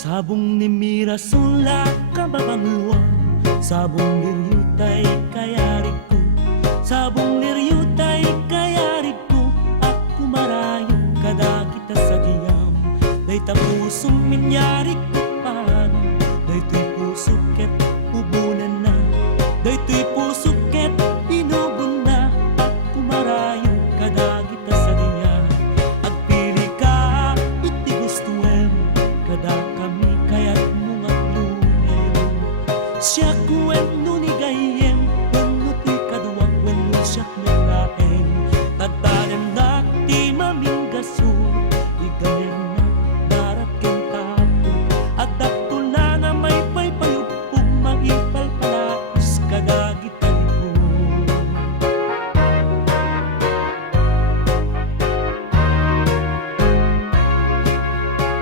Sabong ni Mirason la kababanguan, sabong niryutay kayari ko, sabong niryutay kayari ko. Ako marayo kada kita sa giyam, day tapusong minyari ko paano, day tuy puso ket